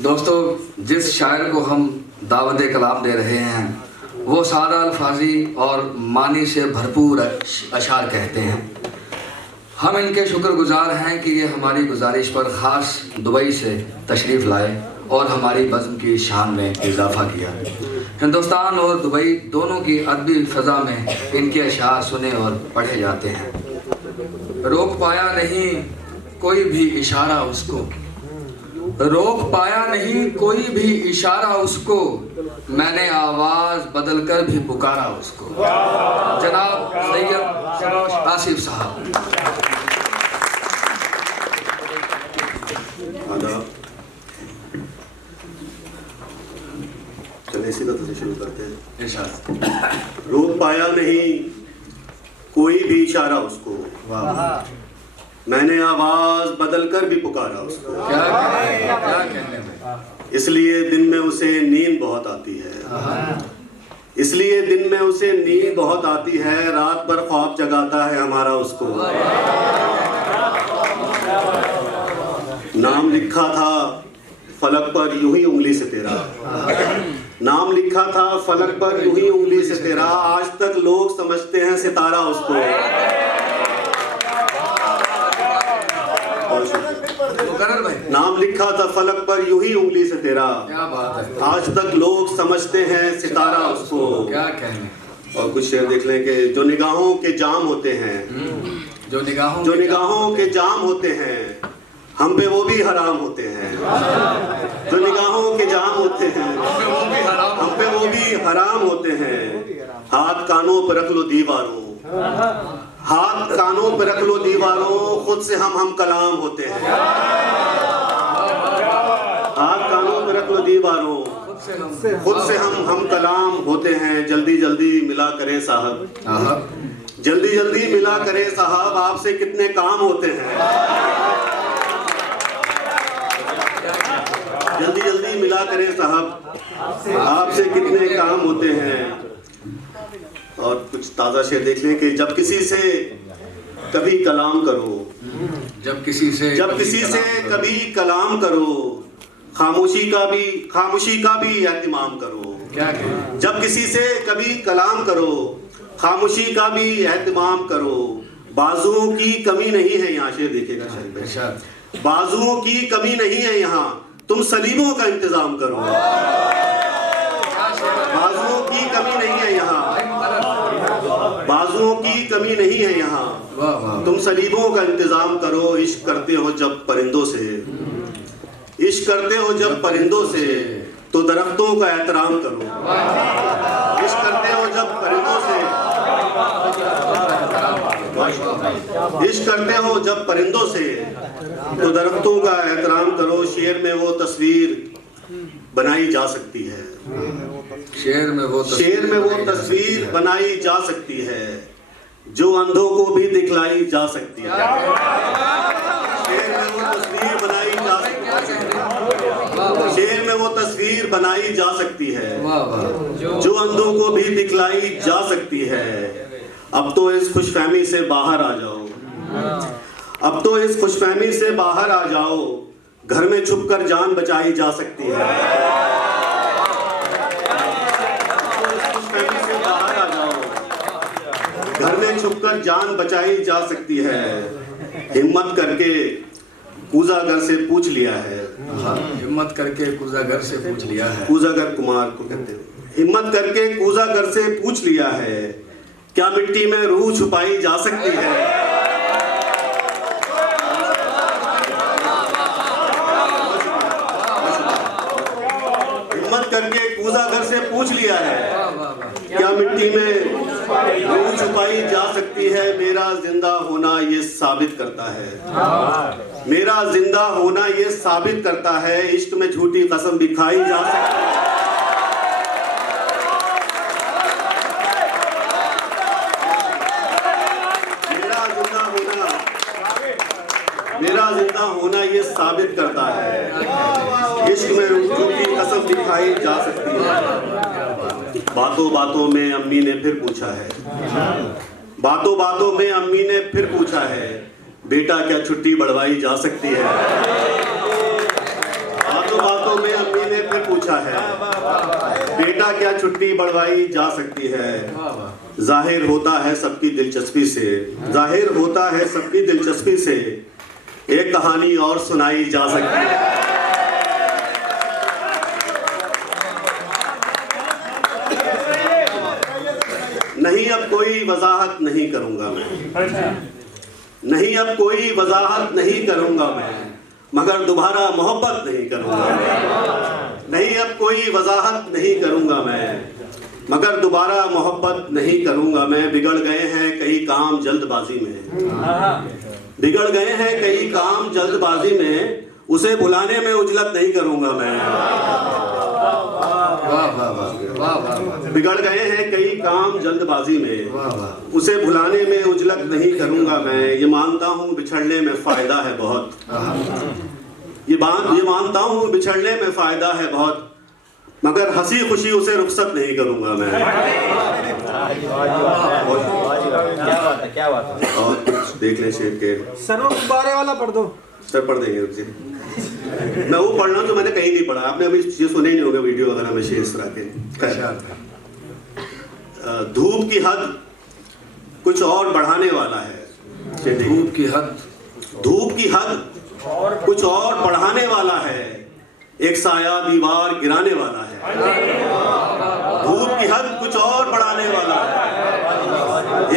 दोस्तों, जिस शायर को हम दावत कलाम दे रहे हैं वो सादा अल्फाजी और मानी से भरपूर अशार कहते हैं। हम इनके शुक्रगुजार हैं कि ये हमारी गुजारिश पर ख़ास दुबई से तशरीफ़ लाए और हमारी बज़्म की शान में इजाफ़ा किया। हिंदुस्तान और दुबई दोनों की अदबी फ़ज़ा में इनके अशार सुने और पढ़े जाते हैं। रोक पाया नहीं कोई भी इशारा उसको, रोक पाया नहीं कोई भी इशारा उसको, मैंने आवाज़ बदल कर भी पुकारा उसको। जनाब सैयद आसिफ साहब। चलिए इसी तरह से शुरू करते हैं। रोक पाया नहीं कोई भी इशारा उसको, मैंने आवाज बदल कर भी पुकारा उसको। क्या कहने में? इसलिए दिन में उसे नींद बहुत आती है, इसलिए दिन में उसे नींद बहुत आती है, रात भर ख्वाब जगाता है हमारा उसको। नाम लिखा था फलक पर यूं ही उंगली से तेरा, नाम लिखा था फलक पर यूं ही उंगली से तेरा, आज तक लोग समझते हैं सितारा उसको। नाम लिखा था फलक पर यूं ही उंगली से तेरा, क्या बात है, आज तक लोग समझते हैं सितारा उसको। क्या कहने। और कुछ शेर देख लें कि जो निगाहों के जाम होते हैं, जो निगाहों के जाम होते हैं, हम पे वो भी हराम होते हैं। जो निगाहों के जाम होते हैं, हम पे वो भी हराम होते हैं। हाथ कानों पर रख लो दीवारों, हाथ कानों पर रख लो दीवारों, खुद से हम कलाम होते हैं। हाथ कानों पर रख लो दीवारों, खुद से हम कलाम होते हैं। जल्दी जल्दी मिला करें साहब, जल्दी जल्दी मिला करें साहब, आपसे कितने काम होते हैं। जल्दी जल्दी मिला करें साहब, आपसे कितने काम होते हैं। और कुछ ताज़ा शेर देख लें कि जब किसी से कभी कलाम करो, जब किसी से कभी कलाम करो, खामोशी का भी एहतिमाम करो। क्या कहने? जब किसी से कभी कलाम करो, खामोशी का भी एहतिमाम करो, बाजुओं की कमी नहीं है यहाँ। शेर देखिएगा शेर, बाजुओं की कमी नहीं है यहाँ, तुम सलीबों का इंतजाम करो। बाजुओं की कमी नहीं है यहाँ, बाजुओं की कमी नहीं है यहाँ, तुम सलीबों का इंतजाम करो। इश्क करते हो जब परिंदों से, इश्क करते हो जब परिंदों से, तो दरख्तों का एहतराम करो। इश्क करते हो जब परिंदों से, इश्क करते हो जब परिंदों से, तो दरख्तों का एहतराम करो। शेर में वो तस्वीर बनाई जा सकती है, शेर में वो तस्वीर बनाई जा सकती है, जो अंधों को भी दिखलाई जा सकती है। शेर में वो तस्वीर बनाई जा सकती है, शेर में वो तस्वीर बनाई जा सकती है, जो अंधों को भी दिखलाई जा सकती है। अब तो इस खुशफहमी से बाहर आ जाओ, अब तो इस खुशफहमी से बाहर आ जाओ, घर में छुपकर जान बचाई जा सकती है। घर में छुपकर जान बचाई जा सकती है। हिम्मत करके कूजागर से पूछ लिया है, हिम्मत करके कूजागर से पूछ लिया है। कूजागर कुमार को कहते हैं। हिम्मत करके कूजागर से पूछ लिया है, क्या मिट्टी में रूह छुपाई जा सकती है। हिम्मत करके कूजागर से पूछ लिया है, क्या मिट्टी में रूह छुपाई जा सकती है। मेरा जिंदा होना ये साबित करता है, मेरा जिंदा होना ये साबित करता है, इश्क में झूठी कसम भी खाई जा सकती है। मेरा जिंदा होना ये साबित करता है, इश्क में झूठी कसम भी खाई जा सकती है। बातों बातों में अम्मी ने फिर पूछा है, बातों बातों में अम्मी ने फिर पूछा है, बेटा क्या छुट्टी बढ़वाई जा सकती है। बातों बातों में पूछा है, बेटा क्या छुट्टी बढ़वाई जा सकती है? जाहिर होता है सबकी दिलचस्पी से, जाहिर होता है सबकी दिलचस्पी से, एक कहानी और सुनाई जा सकती है। नहीं अब कोई वजाहत नहीं करूंगा मैं, नहीं अब कोई वजाहत नहीं करूंगा मैं, मगर दोबारा मोहब्बत नहीं करूंगा मैं। नहीं अब कोई वजाहत नहीं करूंगा मैं, मगर दोबारा मोहब्बत नहीं करूंगा मैं। बिगड़ गए हैं कई काम जल्दबाजी में, बिगड़ गए हैं कई काम जल्दबाजी में, उसे भुलाने में उजलत नहीं करूंगा मैं। बिगड़ गए हैं कई काम जल्दबाजी में, उसे भुलाने में उजलत नहीं करूंगा मैं। ये मानता हूँ बिछड़ने में फायदा है बहुत, ये मानता हूँ बिछड़ने में फायदा है बहुत, मगर हंसी खुशी उसे रुखसत नहीं करूंगा मैं। क्या बात है। और देख ले शेर के सर वो गुब्बारे वाला पढ़ दो। सर पढ़ देंगे रुक जी। मैं वो पढ़ना जो मैंने कहीं नहीं पढ़ा, आपने अभी ये सुने ही नहीं होगा वीडियो वगैरह में शेर इस तरह के। धूप की हद कुछ और बढ़ाने वाला है, धूप की हद, धूप की हद कुछ और बढ़ाने वाला है, एक साया दीवार गिराने वाला है। धूप की हद कुछ और बढ़ाने वाला है,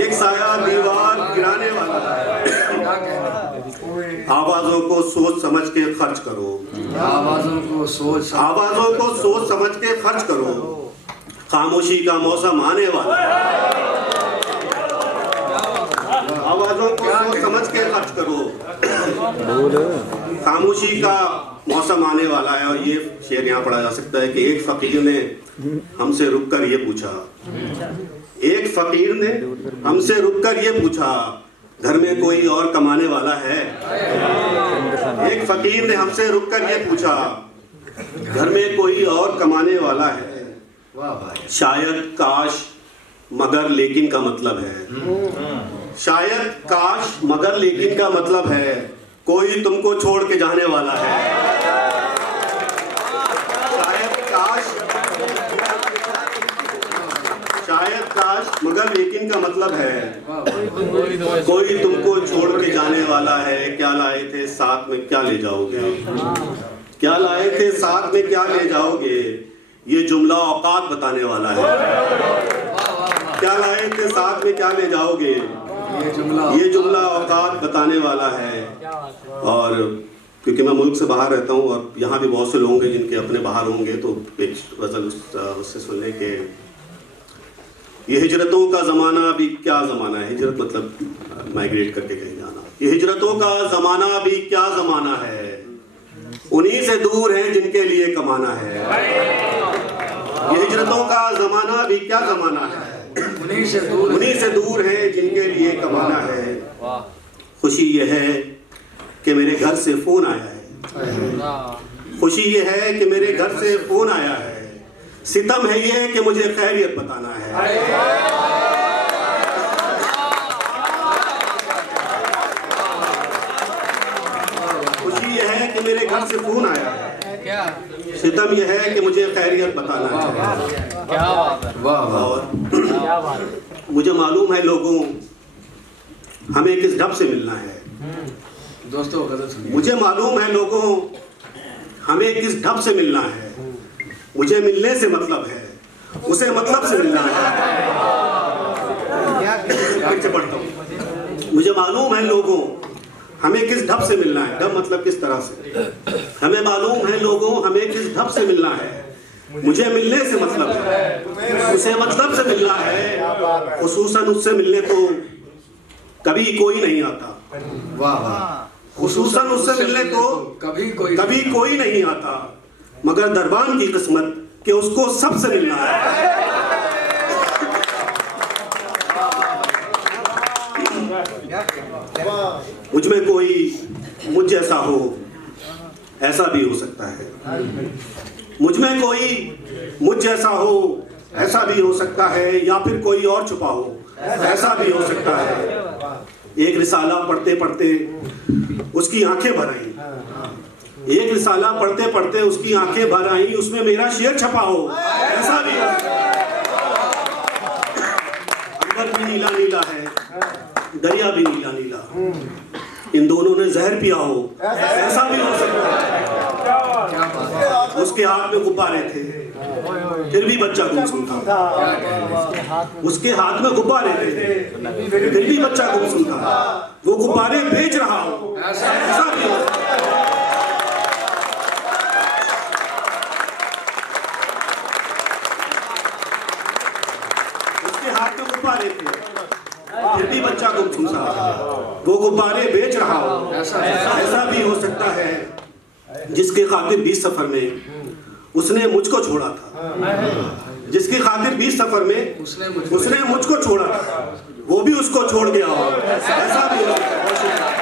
एक साया दीवार गिराने वाला है। आवाजों को सोच समझ के खर्च करो, आवाजों को सोच समझ के खर्च करो, खामोशी का मौसम आने वाला है। आवाजों को सोच समझ के खर्च करो, खामोशी का मौसम आने वाला है। और ये शेर यहाँ पढ़ा जा सकता है कि एक फकीर ने हमसे रुककर ये पूछा, एक फकीर ने हमसे रुककर ये पूछा, घर में कोई और कमाने वाला है? एक फकीर ने हमसे रुककर ये पूछा, घर में कोई और कमाने वाला है? शायद काश मगर लेकिन का मतलब है, शायद काश मगर लेकिन का मतलब है, कोई तुमको छोड़ के जाने वाला है। शायद काश मगर लेकिन का मतलब है, कोई तुमको छोड़ के जाने वाला है। क्या लाए थे साथ में क्या ले जाओगे, क्या लाए थे साथ में क्या ले जाओगे, ये जुमला औकात बताने वाला है। क्या लाए थे साथ में क्या ले जाओगे, ये जुमला औकात बताने वाला है। और क्योंकि मैं मुल्क से बाहर रहता हूँ और यहाँ भी बहुत से लोग हैं जिनके अपने बाहर होंगे, तो एक गजल उससे सुनने के, ये हिजरतों का ज़माना भी क्या ज़माना है। हिजरत मतलब माइग्रेट करके कहीं जाना। ये हिजरतों का ज़माना भी क्या ज़माना है, उन्हीं से दूर हैं जिनके लिए कमाना है। ये हिजरतों का ज़माना भी क्या ज़माना है, उन्हीं से दूर हैं जिनके लिए कमाना है। खुशी ये है कि मेरे घर से फ़ोन आया है, खुशी ये है कि मेरे घर से फ़ोन आया है, सितम है ये कि मुझे खैरियत बताना है। खुशी ये है कि मेरे घर से फोन आया है, सितम ये है कि मुझे खैरियत बताना है। क्या बात है। वाह और क्या बात है। मुझे मालूम है लोगों हमें किस ढब से मिलना है। दोस्तों गजल सुनिए। मुझे मालूम है लोगों हमें किस ढब से मिलना है, मुझे मिलने से मतलब है, उसे मतलब से मिलना है। पढ़ता हूँ। मुझे मालूम है लोगों हमें किस ढब से मिलना है, ढब मतलब किस तरह से। हमें मालूम है लोगों हमें किस ढब से मिलना है, मुझे मिलने से मतलब है, उसे मतलब से मिलना है। खुसूसन उससे मिलने तो कभी कोई नहीं आता। वाह वाह। खुसूसन उससे मिलने तो कभी कोई नहीं आता, मगर दरबान की किस्मत कि उसको सबसे मिलना है। मुझ में कोई मुझ जैसा हो ऐसा भी हो सकता है, मुझ में कोई मुझ जैसा हो ऐसा भी हो सकता है, या फिर कोई और छुपा हो ऐसा भी हो सकता है। एक रिसाला पढ़ते पढ़ते उसकी आंखें भर आई, एक रिसाला पढ़ते पढ़ते उसकी आंखें भर आई, उसमें मेरा शेर छपा हो, ऐसा भी हो सकता है। अंबर भी नीला नीला है, दरिया भी नीला नीला, इन दोनों ने जहर पिया हो, ऐसा भी हो सकता है। उसके हाथ में गुब्बारे थे, फिर भी बच्चा गुमसुम था। उसके हाथ में गुब्बारे थे, फिर भी बच्चा गुमसुम था। वो गुब्बारे बेच रहा हो, ऐसा भी हो सकता है। उसके हाथ में गुब्बारे थे, फिर भी बच्चा गुमसुम था। वो गुब्बारे बेच रहा हो, ऐसा भी हो सकता है। जिसके खातिर 20 सफर में उसने मुझको छोड़ा था, जिसकी खातिर 20 सफर में उसने मुझको छोड़ा था, वो भी उसको छोड़ गया हो, ऐसा भी हो सकता है।